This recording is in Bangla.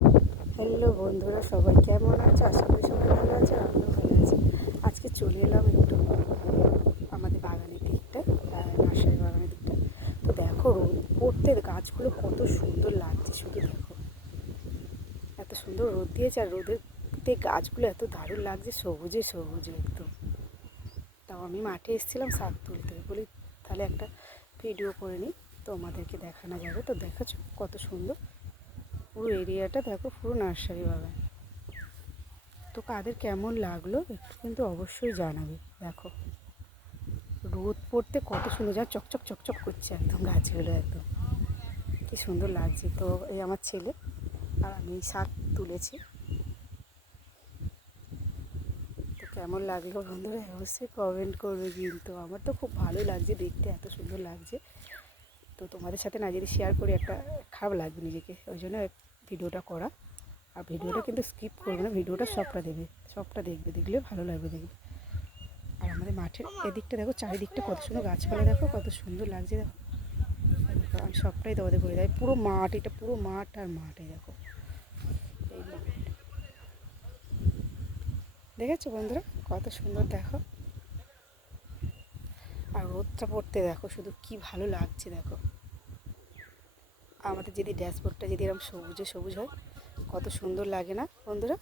হ্যালো বন্ধুরা, সবাই কেমন আছো? আশা করি সবাই ভালো আছে, আমিও ভালো আছি। আজকে চলে এলাম একটু আমাদের বাগানের দিকটা, নার্সারি বাগানের দিকটা। তো দেখো, রোদ পড়তে গাছগুলো কত সুন্দর লাগছে, শুধু দেখো এত সুন্দর রোদ দিয়েছে, আর রোদেতে গাছগুলো এত দারুণ লাগছে, সবুজে সবুজে একদম। তাও আমি মাঠে এসেছিলাম শাক তুলতে, বলি তাহলে একটা ভিডিও করে নিই, তোমাদেরকে দেখানো যাবে। তো দেখাচ্ছ কত সুন্দর পুরো এরিয়াটা, দেখো পুরো নার্সারি বাগান। তো কাদের কেমন লাগলো একটু কিন্তু অবশ্যই জানাবে। দেখো রোদ পড়তে কত সুন্দর, যা চকচক চকচক করছে একদম গাছগুলো, একদম কি সুন্দর লাগছে। তো এই আমার ছেলে আর আমি শাক তুলেছি। তো কেমন লাগলো বন্ধুরা অবশ্যই কমেন্ট করবে, কিন্তু আমার তো খুব ভালো লাগছে দেখতে, এত সুন্দর লাগছে। তো তোমাদের সাথে না যদি শেয়ার করি একটা খারাপ লাগবে নিজেকে, ওই জন্য ভিডিওটা করা। আর ভিডিওটা কিন্তু স্কিপ করবে না, ভিডিওটা সবটা দেবে, সবটা দেখবে, দেখলে ভালো লাগবে দেখবে। আর আমাদের মাঠের এদিকটা দেখো, চারিদিকটা কত সুন্দর গাছপালা, দেখো কত সুন্দর লাগছে। দেখো আমি সবটাই তোমাদের বলে দেয়, পুরো মাঠ, এটা পুরো মাঠ আর মাঠে দেখো এই মাঠ, দেখেছো বন্ধুরা কত সুন্দর দেখো। আর রোদটা পড়তে দেখো শুধু কি ভালো লাগছে দেখো। আমাদের যদি ড্যাশবোর্ডটা যদি এরকম সবুজে সবুজ হয়, কত সুন্দর লাগে না বন্ধুরা।